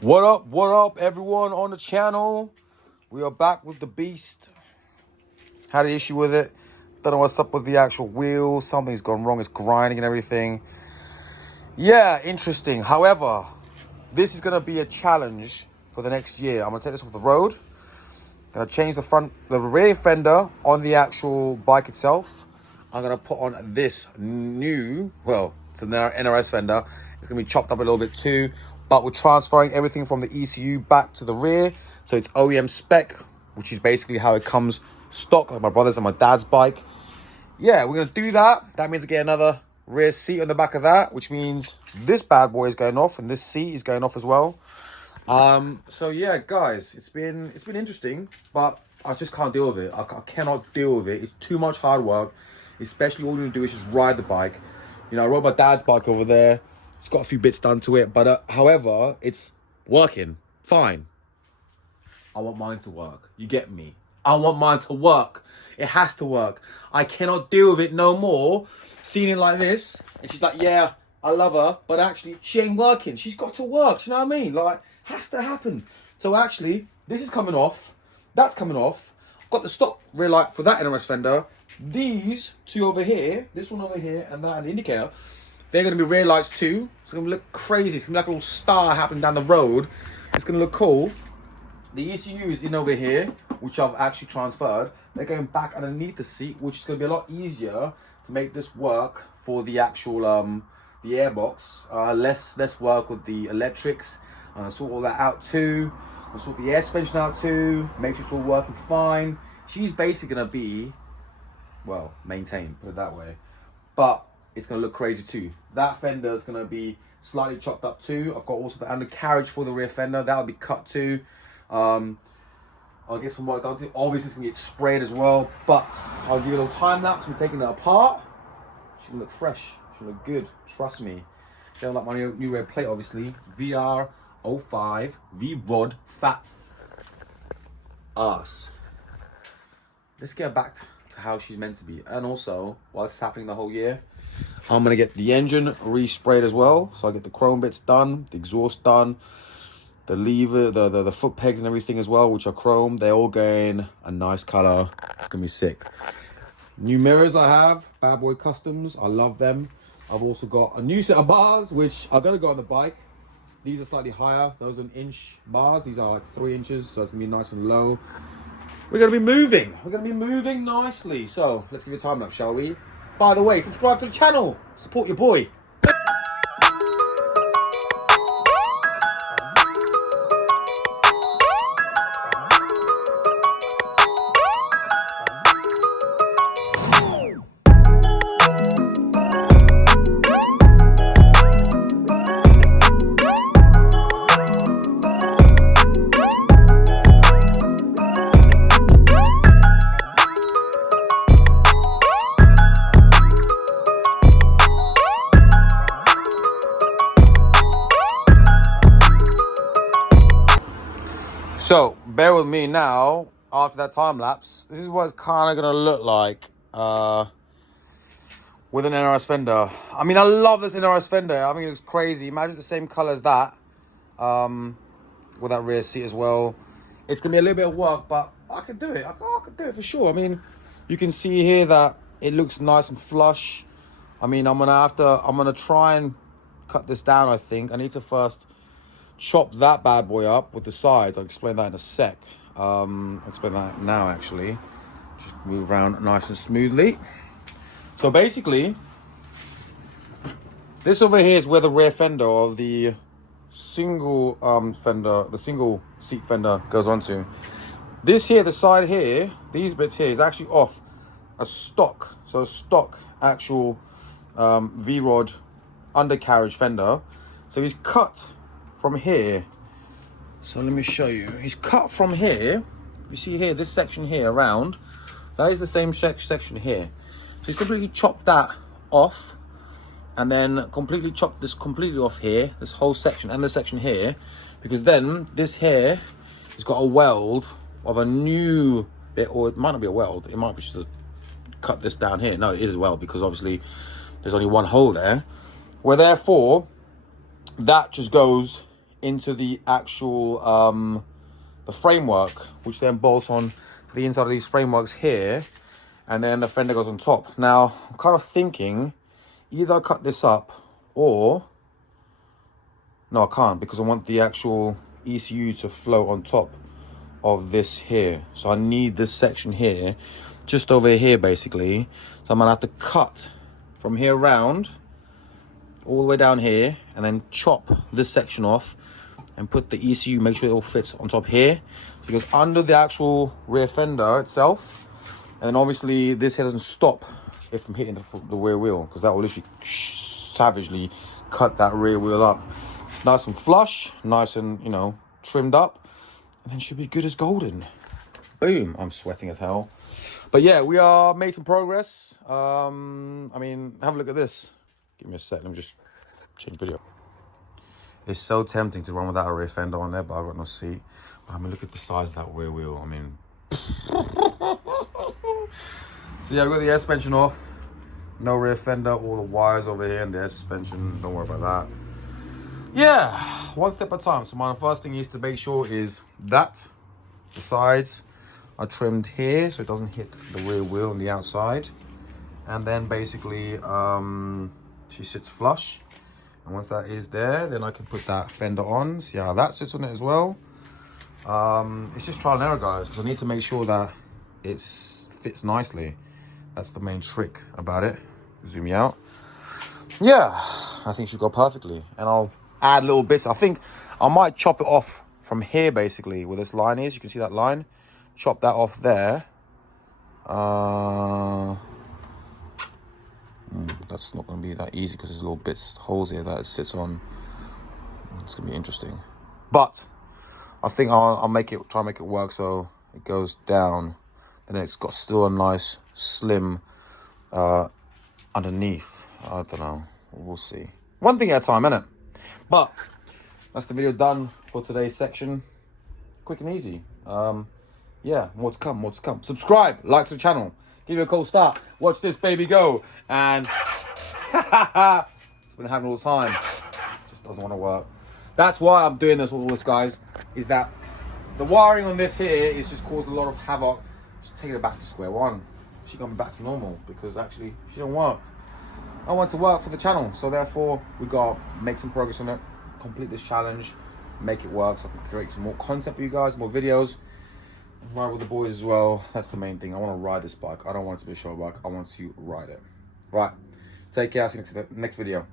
What up, everyone on the channel? We are back with the beast. Had an issue with it. Don't know what's up with the actual wheel. Something's gone wrong. It's grinding and everything. Yeah, interesting. However, this is going to be a challenge for the next year. I'm going to take this off the road. Going to change the rear fender on the actual bike itself. I'm going to put on this new, well, it's an NRS fender. It's going to be chopped up a little bit too. But we're transferring everything from the ECU back to the rear. So it's OEM spec, which is basically how it comes stock, like my brother's and my dad's bike. Yeah, we're going to do that. That means I get another rear seat on the back of that, which means this bad boy is going off and this seat is going off as well. So yeah, guys, it's been interesting, but I just can't deal with it. I cannot deal with it. It's too much hard work, especially all you do is just ride the bike. You know, I rode my dad's bike over there. It's got a few bits done to it, but however, it's working fine. I want mine to work. You get me? I want mine to work. It has to work. I cannot deal with it no more. Seeing it like this, and she's like, yeah, I love her, but actually, she ain't working. She's got to work. Do you know what I mean? Like, has to happen. So actually, this is coming off. That's coming off. I've got the stock rear light for that NRS fender. These two over here, this one over here, and that and the indicator, they're going to be rear lights too. It's going to look crazy. It's going to be like a little star happening down the road. It's going to look cool. The ECU is in over here, which I've actually transferred. They're going back underneath the seat, which is going to be a lot easier to make this work for the actual the airbox. Less work with the electrics. Sort all that out too. I'll sort the air suspension out too. Make sure it's all working fine. She's basically going to be, well, maintained, put it that way. But it's going to look crazy too. That fender is going to be slightly chopped up too. I've got also the undercarriage for the rear fender. That'll be cut too. I'll get some work done too. Obviously, it's going to get sprayed as well. But I'll give you a little time lapse. We're taking that apart. She will look fresh. She'll look good. Trust me. Don't like my new red plate, obviously. VR05 V-Rod Fat Ass. Let's get back to how she's meant to be. And also, while it's happening the whole year, I'm going to get the engine resprayed as well. So I get the chrome bits done, the exhaust done, the lever, the foot pegs and everything as well, which are chrome. They're all going a nice color. It's going to be sick. New mirrors I have, Bad Boy Customs. I love them. I've also got a new set of bars, which are going to go on the bike. These are slightly higher. Those are 1-inch bars. These are like 3 inches, so it's going to be nice and low. We're going to be moving. We're going to be moving nicely. So let's give it a time lapse, shall we? By the way, subscribe to the channel. Support your boy. So, bear with me now, after that time lapse. This is what it's kind of going to look like with an NRS fender. I mean, I love this NRS fender. I mean, it looks crazy. Imagine the same color as that, with that rear seat as well. It's going to be a little bit of work, but I can do it. I can do it for sure. I mean, you can see here that it looks nice and flush. I mean, I'm going to try and cut this down, I think. I need to first chop that bad boy up with the sides. I'll explain that in a sec. I'll explain that now, actually. Just move around nice and smoothly. So basically, this over here is where the rear fender of the single fender, the single seat fender goes onto. This here, the side here, these bits here is actually off a stock. So a stock actual V-Rod undercarriage fender. So he's cut from here. So let me show you. He's cut from here. You see here, this section here around, that is the same section here. So he's completely chopped that off, and then completely chopped this completely off here, this whole section and this section here, because then this here has got a weld of a new bit, or it might not be a weld, it might be just a cut this down here. No, it is a weld, because obviously there's only one hole there, where therefore that just goes into the actual the framework, which then bolts on to the inside of these frameworks here, and then the fender goes on top. Now I'm kind of thinking either I cut this up, or no, I can't, because I want the actual ECU to float on top of this here. So I need this section here, just over here basically. So I'm gonna have to cut from here around all the way down here, and then chop this section off and put the ECU, make sure it all fits on top here. So it goes under the actual rear fender itself, and then obviously this here doesn't stop it from hitting the rear wheel, because that will literally savagely cut that rear wheel up. It's nice and flush, nice and, you know, trimmed up, and then should be good as golden. Boom. I'm sweating as hell. But yeah, we are made some progress. I mean, have a look at this. Give me a sec, let me just change video. It's so tempting to run without a rear fender on there, but I've got no seat. But I mean, look at the size of that rear wheel. I mean, so yeah, I've got the air suspension off. No rear fender, all the wires over here and the air suspension. Don't worry about that. Yeah, one step at a time. So my first thing is to make sure is that the sides are trimmed here so it doesn't hit the rear wheel on the outside. And then basically she sits flush. And once that is there, then I can put that fender on. See how that sits on it as well. It's just trial and error, guys, because I need to make sure that it fits nicely. That's the main trick about it. Zoom you out. Yeah, I think it should go perfectly. And I'll add little bits. I think I might chop it off from here, basically, where this line is. You can see that line. Chop that off there. That's not going to be that easy because there's little bits, holes here that it sits on. It's going to be interesting. But I think I'll try and make it work so it goes down. And it's got still a nice slim underneath. I don't know. We'll see. One thing at a time, innit? But that's the video done for today's section. Quick and easy. Yeah, more to come, more to come. Subscribe, like to the channel, give you a cool start. Watch this baby go. And it's been happening all the time. Just doesn't want to work. That's why I'm doing all this, guys, is that the wiring on this here is just causing a lot of havoc. Just taking it back to square one. She got me back to normal because actually she don't work. I want to work for the channel, so therefore we got to make some progress on it, complete this challenge, make it work so I can create some more content for you guys, more videos, ride with the boys as well. That's the main thing. I want to ride this bike. I don't want it to be a show bike. I want to ride it. Right, take care. I'll see you next video.